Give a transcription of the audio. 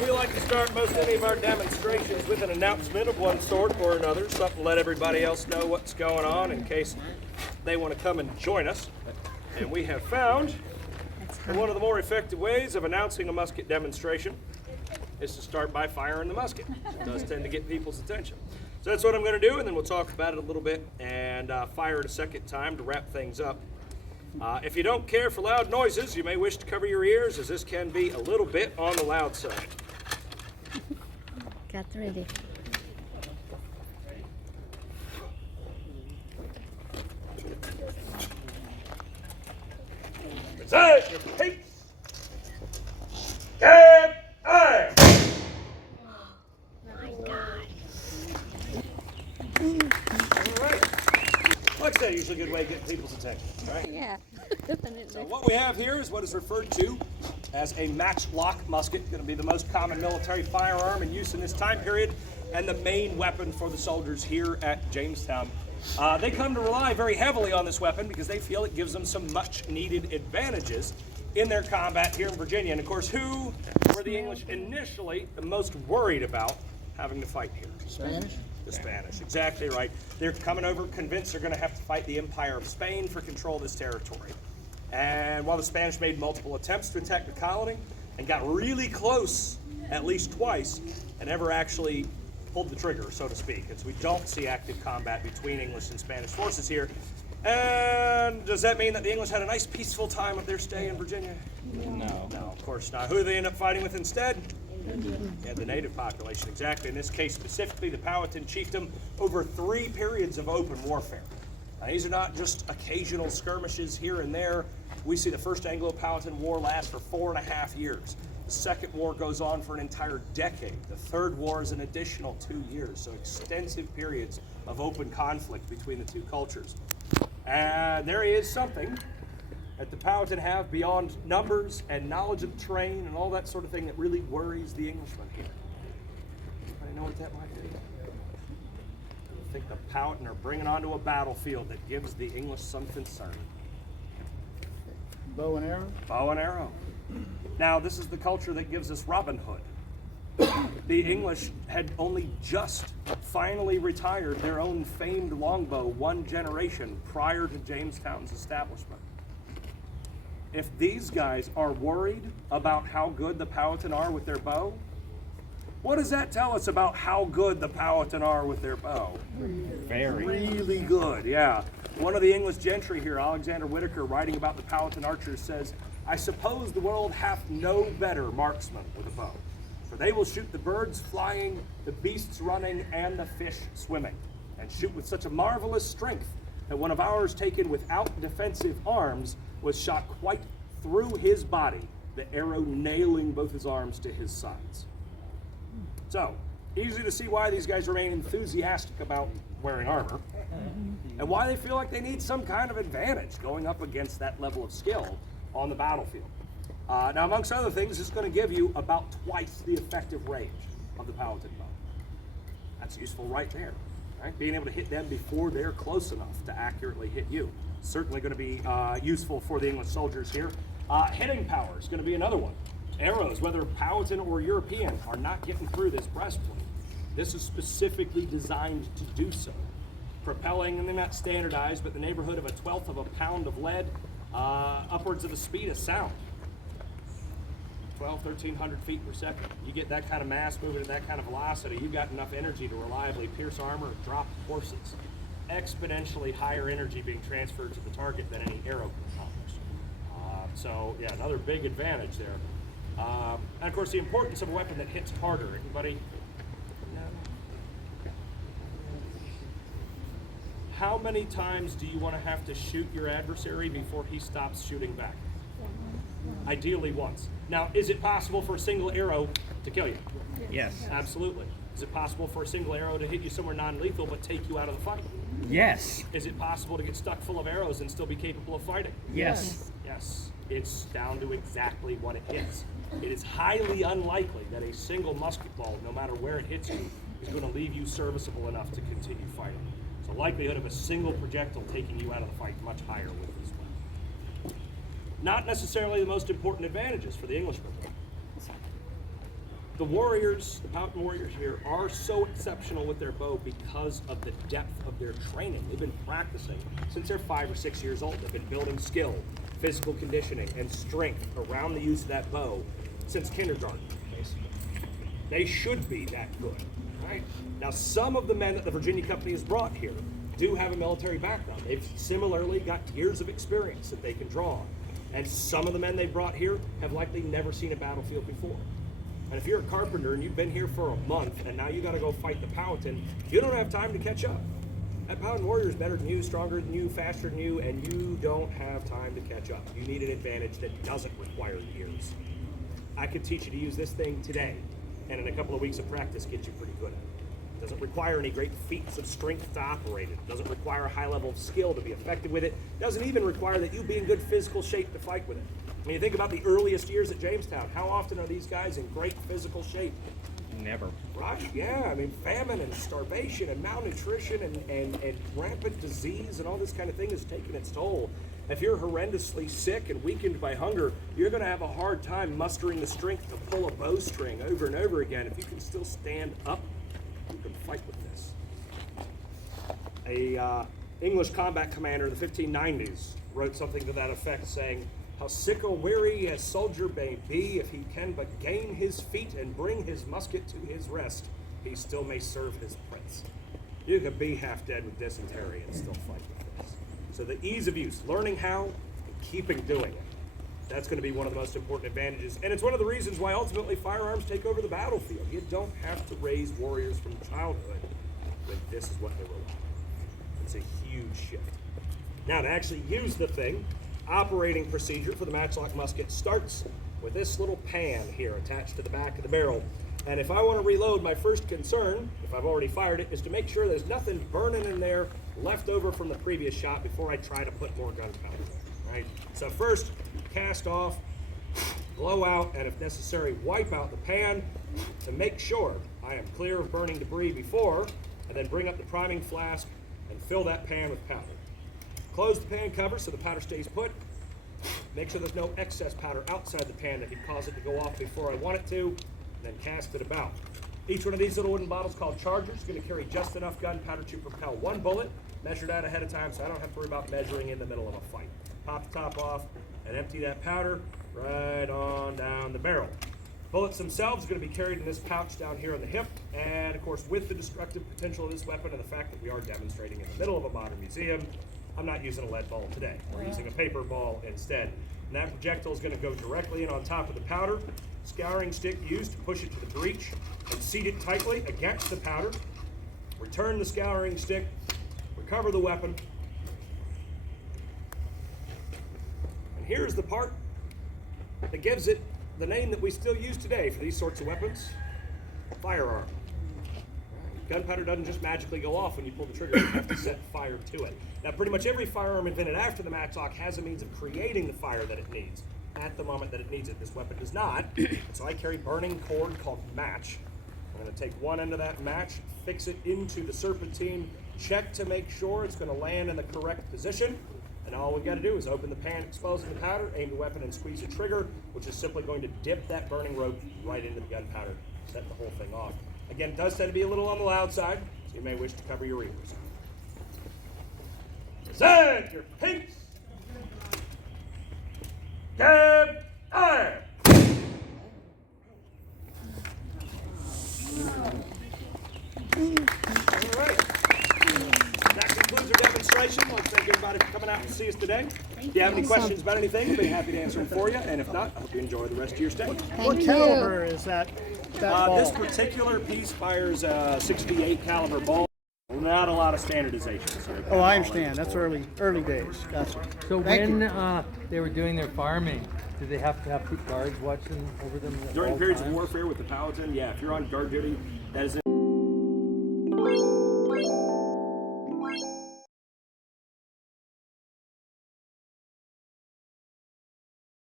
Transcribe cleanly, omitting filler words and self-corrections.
We like to start most any of our demonstrations with an announcement of one sort or another, something to let everybody else know what's going on in case they want to come and join us. And we have found that one of the more effective ways of announcing a musket demonstration is to start by firing the musket. It does tend to get people's attention. So that's what I'm going to do, and then we'll talk about it a little bit and fire it a second time to wrap things up. If you don't care for loud noises, you may wish to cover your ears, as this can be a little bit on the loud side. Got ready. Set your peace. Get aim. All right. Like I said, usually a good way to get people's attention, right? Yeah. So what we have here is what is referred to as a matchlock musket. Going to be the most common military firearm in use in this time period and the main weapon for the soldiers here at Jamestown. They come to rely very heavily on this weapon because they feel it gives them some much needed advantages in their combat here in Virginia. And of course, who were the English initially the most worried about having to fight here? Spanish? The Spanish, exactly right. They're coming over convinced they're going to have to fight the Empire of Spain for control of this territory. And while the Spanish made multiple attempts to attack the colony and got really close at least twice and never actually pulled the trigger, so to speak, as we don't see active combat between English and Spanish forces here. And does that mean that the English had a nice peaceful time of their stay in Virginia? No. No, of course not. Who did they end up fighting with instead? Yeah, the native population, exactly. In this case, specifically the Powhatan chiefdom, over 3 periods of open warfare. Now, these are not just occasional skirmishes here and there. We see the First Anglo-Powhatan War last for 4.5 years. The Second War goes on for an entire decade. The Third War is an additional 2 years, so extensive periods of open conflict between the two cultures. And there is something that the Powhatan have beyond numbers and knowledge of terrain and all that sort of thing that really worries the Englishman here. Anybody know what that might be? I think the Powhatan are bringing onto a battlefield that gives the English some concern. Bow and arrow? Bow and arrow. Now, this is the culture that gives us Robin Hood. The English had only just finally retired their own famed longbow 1 generation prior to Jamestown's establishment. If these guys are worried about how good the Powhatan are with their bow, what does that tell us about how good the Powhatan are with their bow? Very. Really good, yeah. One of the English gentry here, Alexander Whitaker, writing about the Powhatan archers, says, "I suppose the world hath no better marksman with a bow, for they will shoot the birds flying, the beasts running, and the fish swimming, and shoot with such a marvelous strength that one of ours taken without defensive arms was shot quite through his body, the arrow nailing both his arms to his sides." So, easy to see why these guys remain enthusiastic about wearing armor, and why they feel like they need some kind of advantage going up against that level of skill on the battlefield. Now, amongst other things, it's going to give you about twice the effective range of the Powhatan bow. That's useful right there. Right? Being able to hit them before they're close enough to accurately hit you. Certainly going to be useful for the English soldiers here. Hitting power is going to be another one. Arrows, whether Powhatan or European, are not getting through this breastplate. This is specifically designed to do so. Propelling, and they're not standardized, but the neighborhood of 1/12 of a pound of lead, upwards of the speed of sound. 1,300 feet per second. You get that kind of mass moving at that kind of velocity, you've got enough energy to reliably pierce armor and drop horses. Exponentially higher energy being transferred to the target than any arrow can accomplish. So yeah, another big advantage there. And of course, the importance of a weapon that hits harder. Anybody? No? How many times do you want to have to shoot your adversary before he stops shooting back? Ideally once. Now, is it possible for a single arrow to kill you? Yes. Absolutely. Is it possible for a single arrow to hit you somewhere non-lethal but take you out of the fight? Yes. Is it possible to get stuck full of arrows and still be capable of fighting? Yes. Yes. It's down to exactly what it hits. It is highly unlikely that a single musket ball, no matter where it hits you, is going to leave you serviceable enough to continue fighting. So the likelihood of a single projectile taking you out of the fight is much higher with this weapon. Not necessarily the most important advantages for the Englishman. The warriors, the Powhatan warriors here, are so exceptional with their bow because of the depth of their training. They've been practicing since they're 5 or 6 years old. They've been building skill, physical conditioning, and strength around the use of that bow since kindergarten. They should be that good, right? Now, some of the men that the Virginia Company has brought here do have a military background. They've similarly got years of experience that they can draw on. And some of the men they brought here have likely never seen a battlefield before. And if you're a carpenter and you've been here for a month and now you got to go fight the Powhatan, you don't have time to catch up. That Powhatan warrior is better than you, stronger than you, faster than you, and you don't have time to catch up. You need an advantage that doesn't require years. I could teach you to use this thing today, and in a couple of weeks of practice, get you pretty good at it. It doesn't require any great feats of strength to operate it. It doesn't require a high level of skill to be effective with it. It doesn't even require that you be in good physical shape to fight with it. When you think about the earliest years at Jamestown, how often are these guys in great physical shape? Never. Right, yeah. I mean, famine and starvation and malnutrition and rampant disease and all this kind of thing is taking its toll. If you're horrendously sick and weakened by hunger, you're going to have a hard time mustering the strength to pull a bowstring over and over again. If you can still stand up, you can fight with this. A English combat commander in the 1590s wrote something to that effect, saying, "How sick or weary a soldier may be, if he can but gain his feet and bring his musket to his rest, he still may serve his prince." You could be half dead with dysentery and still fight with this. So the ease of use, learning how and keeping doing it, that's going to be one of the most important advantages. And it's one of the reasons why ultimately firearms take over the battlefield. You don't have to raise warriors from childhood when this is what they rely on. It's a huge shift. Now, to actually use the thing, operating procedure for the Matchlock Musket starts with this little pan here attached to the back of the barrel. And if I want to reload, my first concern, if I've already fired it, is to make sure there's nothing burning in there left over from the previous shot before I try to put more gunpowder in, right? So first, cast off, blow out, and if necessary, wipe out the pan to make sure I am clear of burning debris before, and then bring up the priming flask and fill that pan with powder. Close the pan cover so the powder stays put. Make sure there's no excess powder outside the pan that could cause it to go off before I want it to, and then cast it about. Each one of these little wooden bottles called chargers is going to carry just enough gunpowder to propel one bullet, measured out ahead of time so I don't have to worry about measuring in the middle of a fight. Pop the top off and empty that powder right on down the barrel. Bullets themselves are going to be carried in this pouch down here on the hip, and of course with the destructive potential of this weapon and the fact that we are demonstrating in the middle of a modern museum, I'm not using a lead ball today. We're using a paper ball instead. And that projectile is going to go directly in on top of the powder. Scouring stick used to push it to the breech and seat it tightly against the powder. Return the scouring stick, recover the weapon. And here's the part that gives it the name that we still use today for these sorts of weapons: firearm. Gunpowder doesn't just magically go off when you pull the trigger. You have to set fire to it. Now, pretty much every firearm invented after the Matchlock has a means of creating the fire that it needs at the moment that it needs it. This weapon does not. So I carry burning cord called match. I'm going to take one end of that match, fix it into the serpentine, check to make sure it's going to land in the correct position. And all we got to do is open the pan, exposing the powder, aim the weapon, and squeeze the trigger, which is simply going to dip that burning rope right into the gunpowder, setting the whole thing off. Again, it does tend to be a little on the loud side, so you may wish to cover your ears. Present your pinks. Gab, fire. All right. That concludes our demonstration. I'd like to thank everybody for coming out and see us today. If you have any questions about anything, we'll be happy to answer them for you. And if not, I hope you enjoy the rest of your stay. What caliber is that ball? This particular piece fires a 68 caliber ball. Not a lot of standardization. So Oh, I understand. That's early days. Gotcha. So Thank when you. they were doing their farming, did they have to have guards watching over them? at During all periods of times? warfare with the Powhatan, yeah, if you're on guard duty, that is